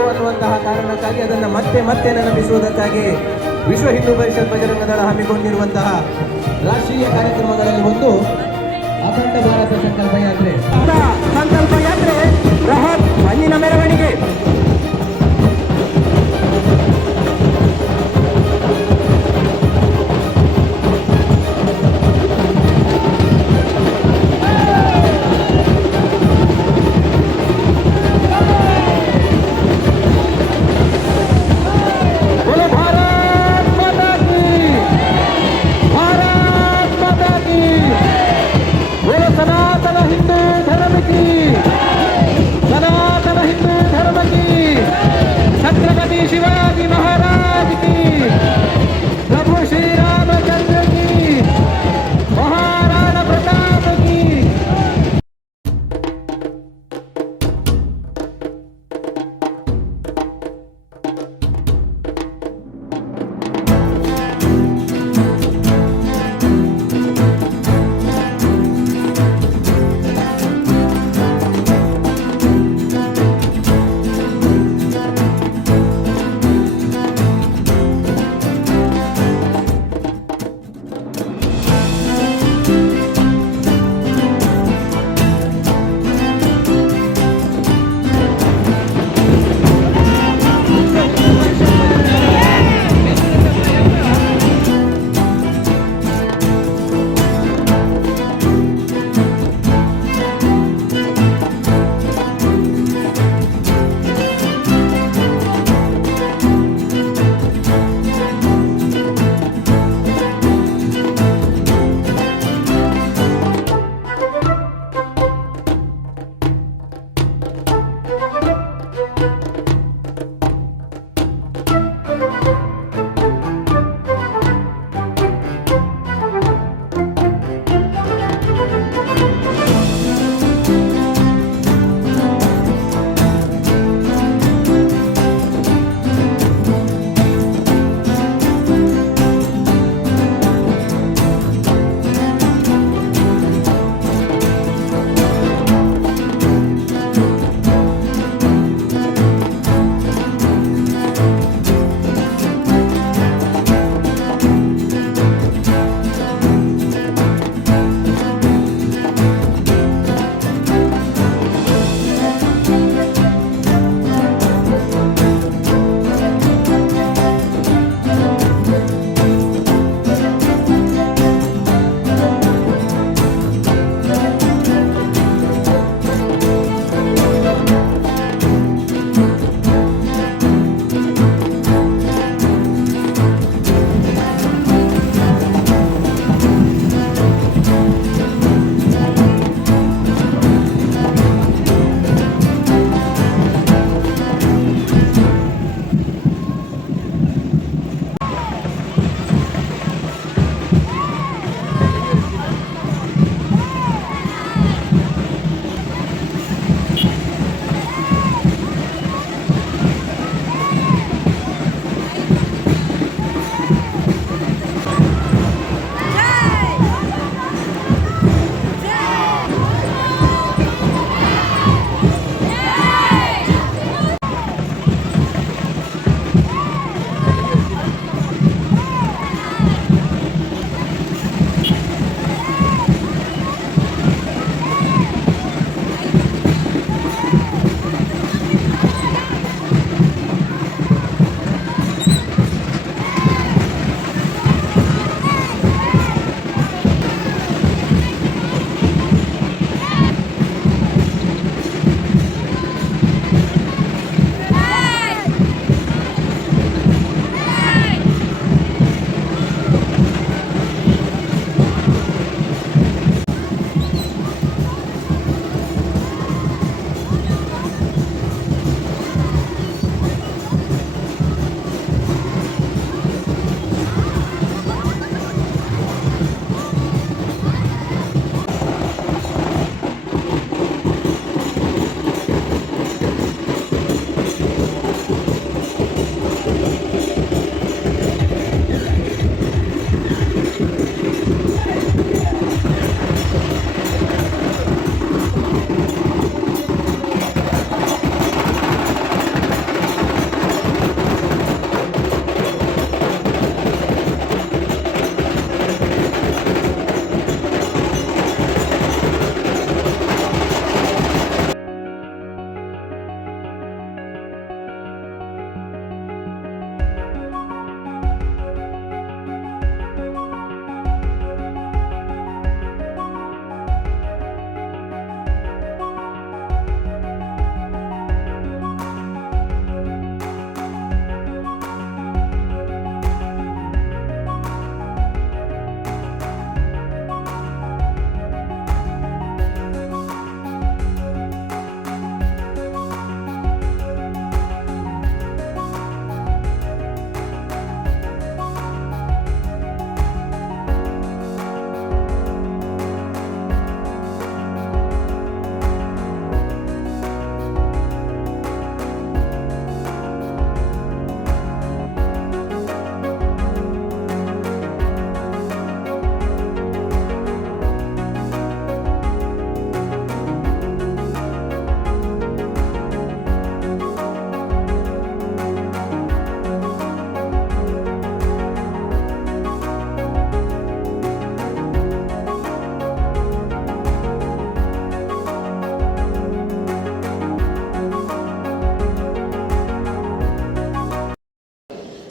ಅನ್ನುವಂತಹ ಕಾರಣಕ್ಕಾಗಿ ಅದನ್ನು ಮತ್ತೆ ಮತ್ತೆ ನೆನಪಿಸುವುದಕ್ಕಾಗಿ ವಿಶ್ವ ಹಿಂದೂ ಪರಿಷತ್ ಬಜರಂಗ ದಳ ಹಮ್ಮಿಕೊಂಡಿರುವಂತಹ ರಾಷ್ಟ್ರೀಯ ಕಾರ್ಯಕ್ರಮಗಳಲ್ಲಿ ಒಂದು ಅಖಂಡ ಭಾರತ ಸಂಕಲ್ಪ ಯಾತ್ರೆ ಬೃಹತ್ ಮಣ್ಣಿನ ಮೆರವಣಿಗೆ.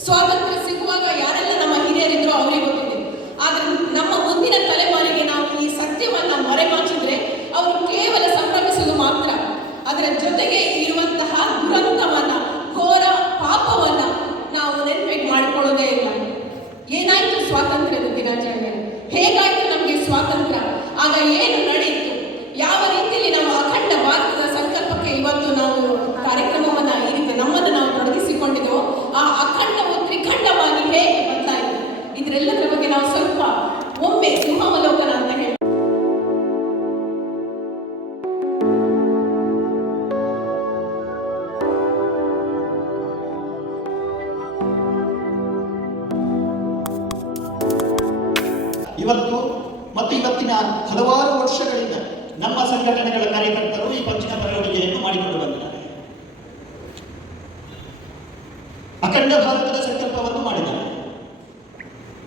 ಸ್ವಾತಂತ್ರ್ಯ ಸಿಗುವಾಗ ಯಾರೆಲ್ಲ ನಮ್ಮ ಹಿರಿಯರಿದ್ರು ಅವರಿಗೆ ಗೊತ್ತಿದೆ. ಆದ್ರೆ ನಮ್ಮ ಮುಂದಿನ ತಲೆಮಾರಿಗೆ ನಾವು ಈ ಸತ್ಯವನ್ನ ಮರೆಮಾಚಿದ್ರೆ ಅವರು ಕೇವಲ ಸಂಭ್ರಮಿಸುವುದು ಮಾತ್ರ, ಅದರ ಜೊತೆಗೆ ಇರುವಂತಹ ದುರಂತವನ್ನ, ಘೋರ ಪಾಪವನ್ನ ನಾವು ನೆನಪಿಗೆ ಮಾಡಿಕೊಳ್ಳೋದೇ ಇಲ್ಲ. ಏನಾಯ್ತು ಸ್ವಾತಂತ್ರ್ಯದ ದಿನಾಚರಣೆ? ಹೇಗಾಯ್ತು ನಮಗೆ ಸ್ವಾತಂತ್ರ್ಯ? ಆಗ ಏನು ನಡೆಯಿತು? ಯಾವ ರೀತಿಯಲ್ಲಿ ನಾವು ಅಖಂಡ ಭಾರತದ ಸಂಕಲ್ಪಕ್ಕೆ ಇವತ್ತು ನಾವು ಕಾರ್ಯಕ್ರಮವನ್ನ ಈ ರೀತಿ ನಮ್ಮನ್ನು ನಾವು ತೊಡಗಿಸಿಕೊಂಡಿದ್ದೆವೋ ಆ ಅಖಂಡವು ತ್ರಿಖಂಡವಾಗಿ ಹೇಗೆ ಬದಲಾಯಿತು, ಇದರೆಲ್ಲದರ ಬಗ್ಗೆ ನಾವು ಸ್ವಲ್ಪ ಒಮ್ಮೆ ಸಿಂಹಾವಲೋಕನ ಅಂತ ಹೇಳಿ. ಇವತ್ತು ಮತ್ತು ಇವತ್ತಿನ ಹಲವಾರು ವರ್ಷಗಳಿಂದ ನಮ್ಮ ಸಂಘಟನೆಗಳ ಕಾರ್ಯಕರ್ತರು ಈ ಪಂಚಿನ ಮೆರವಣಿಗೆಯನ್ನು ಮಾಡಿಕೊಂಡು ಬಂದಿದ್ದಾರೆ. ಅಖಂಡ ಭಾರತದ ಸಂಕಲ್ಪವನ್ನು ಮಾಡಿದ್ದಾರೆ.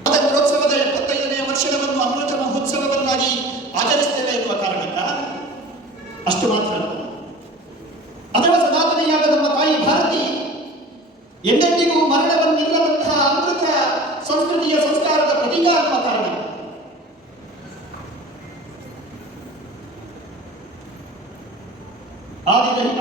ಸ್ವಾತಂತ್ರ್ಯೋತ್ಸವದ 75ನೇ ವರ್ಷವನ್ನು ಅಮೃತ ಮಹೋತ್ಸವವನ್ನಾಗಿ ಆಚರಿಸುತ್ತೇವೆ ಎನ್ನುವ ಕಾರಣಕ್ಕ ಅಷ್ಟು ಮಾತ್ರ ಅಥವಾ ಸನಾತನೆಯಾದ ನಮ್ಮ ತಾಯಿ ಭಾರತಿ ಎಂದೆಂದಿಗೂ ಮರಣವನ್ನಿಲ್ಲದಂತಹ ಅಮೃತ ಸಂಸ್ಕೃತಿಯ ಸಂಸ್ಕಾರದ ಪ್ರತೀಕ ಅನ್ನುವ ಕಾರಣ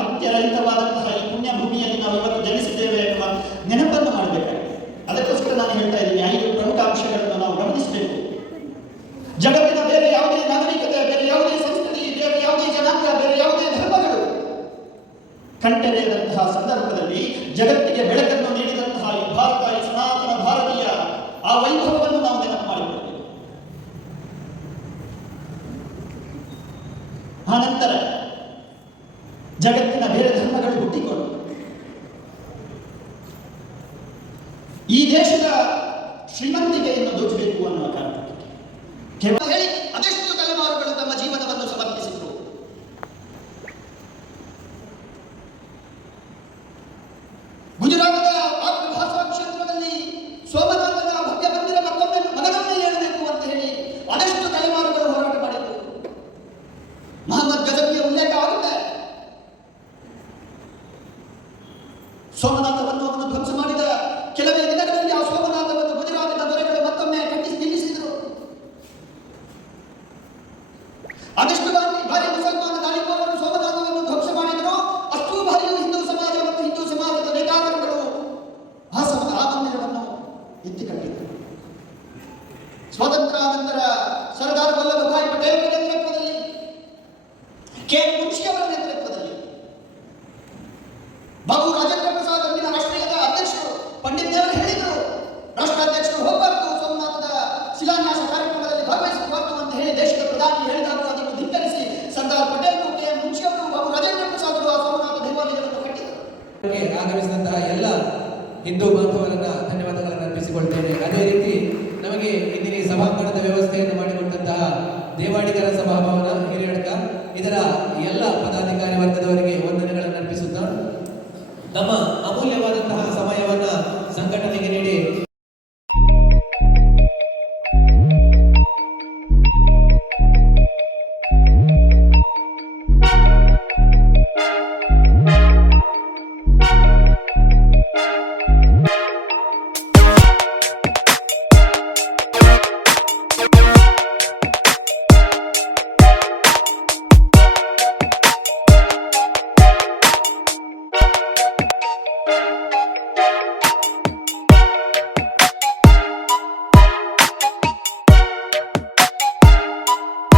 ಅಂತ್ಯರಹಿತವಾದಂತಹ ಈ ಪುಣ್ಯ ಭೂಮಿಯಲ್ಲಿ ನಾವು ಇವತ್ತು ಜನಿಸಿದ್ದೇವೆ ಎನ್ನುವ ನೆನಪನ್ನು ಮಾಡಬೇಕಾಗಿದೆ. ಅದಕ್ಕೋಸ್ಕರ ನಾನು ಹೇಳ್ತಾ ಇದ್ದೀನಿ, 5 ಪ್ರಮುಖ ಅಂಶಗಳನ್ನು ನಾವು ಗಮನಿಸಬೇಕು. ಜಗತ್ತಿನ ಬೇರೆ ಯಾವುದೇ ನಾಗರಿಕತೆ, ಬೇರೆ ಯಾವುದೇ ಸಂಸ್ಕೃತಿ, ಬೇರೆ ಯಾವುದೇ ಜನಾಂಗ, ಬೇರೆ ಯಾವುದೇ ಧರ್ಮಗಳು ಕಂಟೆರೆಯದಂತಹ ಸಂದರ್ಭದಲ್ಲಿ ಜಗತ್ತಿಗೆ ಬೆಳಕನ್ನು ನೀಡಿದಂತಹ ಈ ಭಾರತ, ಈ ಸನಾತನ ಭಾರತೀಯ ಆ ವೈಭವವನ್ನು ನಾವು ನೆನಪು ಮಾಡಿಕೊಳ್ಳಬೇಕು. ಆ ನಂತರ ಜಗತ್ತಿನ ಬೇರೆ ಧರ್ಮಗಳು ಹುಟ್ಟಿಕೊಂಡು ಈ ದೇಶದ ಶ್ರೀಮಂತಿಕೆಯನ್ನು ದೋಚಬೇಕು ಅನ್ನುವ ಕಾರಣಕ್ಕೆ ಕೇವಲ ಹೇಳಿ ಅದೆಷ್ಟು ತಲೆಮಾರುಗಳು ತಮ್ಮ ಜೀವನವನ್ನು ಸಮರ್ಪಿಸಿದರು. ಗುಜರಾತದ ಭಾಷಾ ಕ್ಷೇತ್ರದಲ್ಲಿ ಸೋಮನಾಥನ ಭವ್ಯ ಮಂದಿರ ಮತ್ತೊಮ್ಮೆ ಮನಗಮ್ಮೆ ಏಳಬೇಕು ಅಂತ ಹೇಳಿ ಅದೆಷ್ಟು ತಲೆಮಾರುಗಳು ಹೋರಾಟ ಮಾಡಿದರು. ಮಹಮ್ಮದ್ ಗಜನಿಯ ಉಲ್ಲೇಖ ಆಗುತ್ತೆ. ಸೋಮನಾಥವನ್ನು ಅವನು ಧ್ವಂಸ ಮಾಡಿದ ಕೆಲವೇ ದಿನಗಳಲ್ಲಿ ಆ ಸೋಮನಾಥವನ್ನು ಗುಜರಾತಿನ ದೊರೆಗಳು ಮತ್ತೊಮ್ಮೆ ಕಟ್ಟಿಸಿ ನಿಲ್ಲಿಸಿದರು. ಅದೆಷ್ಟು ಬಾರಿ ಮುಸಲ್ಮಾನ ದಾಳಿಕೋರರು ಸೋಮನಾಥವನ್ನು ಧ್ವಂಸ ಮಾಡಿದರು, ಅಷ್ಟೂ ಬಾರಿಯೂ ಹಿಂದೂ ಸಮಾಜ ಮತ್ತು ಹಿಂದೂ ಸಮಾಜದ ನೇತಾರರುಗಳು ಆ ಮಂದಿರವನ್ನು ಎತ್ತಿಕಟ್ಟಿದರು. ಸ್ವಾತಂತ್ರ್ಯಾನಂತರ ಸರ್ದಾರ್ ವಲ್ಲಭಭಾಯಿ ಪಟೇಲ್ ನೇತೃತ್ವದಲ್ಲಿ, ಕೆ ಮುನ್ಷಿ ಅವರ ನೇತೃತ್ವದಲ್ಲಿ, ಬಾಬು ರಾಜೇಂದ್ರ ಪ್ರಸಾದ್ ಅಂದಿನ ರಾಷ್ಟ್ರೀಯದ ಅಧ್ಯಕ್ಷರು ಪಂಡಿತ್ ದೇವರು ಹೇಳಿದರು, ರಾಷ್ಟ್ರಾಧ್ಯಕ್ಷರು ಹೋಗಬಾರ್ದು, ಸೋಮನಾಥದ ಶಿಲಾನ್ಯಾಸ ಕಾರ್ಯಕ್ರಮದಲ್ಲಿ ಭಾಗವಹಿಸಬಾರ್ದು ಅಂತ ಹೇಳಿ ದೇಶದ ಪ್ರಧಾನಿ ಹೇಳಿದಾಗ ಅದನ್ನು ಧಿಕ್ಕರಿಸಿ ಸರ್ದಾರ್ ಪಟೇಲ್, ಕೆ ಮುನ್ಷಿ ಅವರು, ಬಾಬು ರಾಜೇಂದ್ರ ಪ್ರಸಾದ್ ಅವರು ಆ ಸೋಮನಾಥ ದೇವಾಲಯವನ್ನು ಕಟ್ಟಿದರು. ಆಗಮಿಸಿದಂತಹ ಎಲ್ಲ ಹಿಂದೂ ಬಾಂಧವರನ್ನ ಧನ್ಯವಾದಗಳನ್ನು ಅರ್ಪಿಸಿಕೊಳ್ತೇನೆ. ಅದೇ ರೀತಿ ನಮಗೆ ಇಂದಿನ ಈ ಸಭಾಂಗಣದ ವ್ಯವಸ್ಥೆಯನ್ನು ಮಾಡಿಕೊಟ್ಟಂತಹ ದೇವಾಡಿಗರ ಸಭಾಭವನ ಹಿರಿಯಡ್ಕ ಇದರ ಎಲ್ಲ ಪದಾಧಿಕಾರಿ ವರ್ಗದವರಿಗೆ ವಂದನೆಗಳನ್ನು ಅರ್ಪಿಸುತ್ತಾ ನಮ್ಮ ಅಮೂಲ್ಯವಾದಂತಹ ಸಮಯವನ್ನ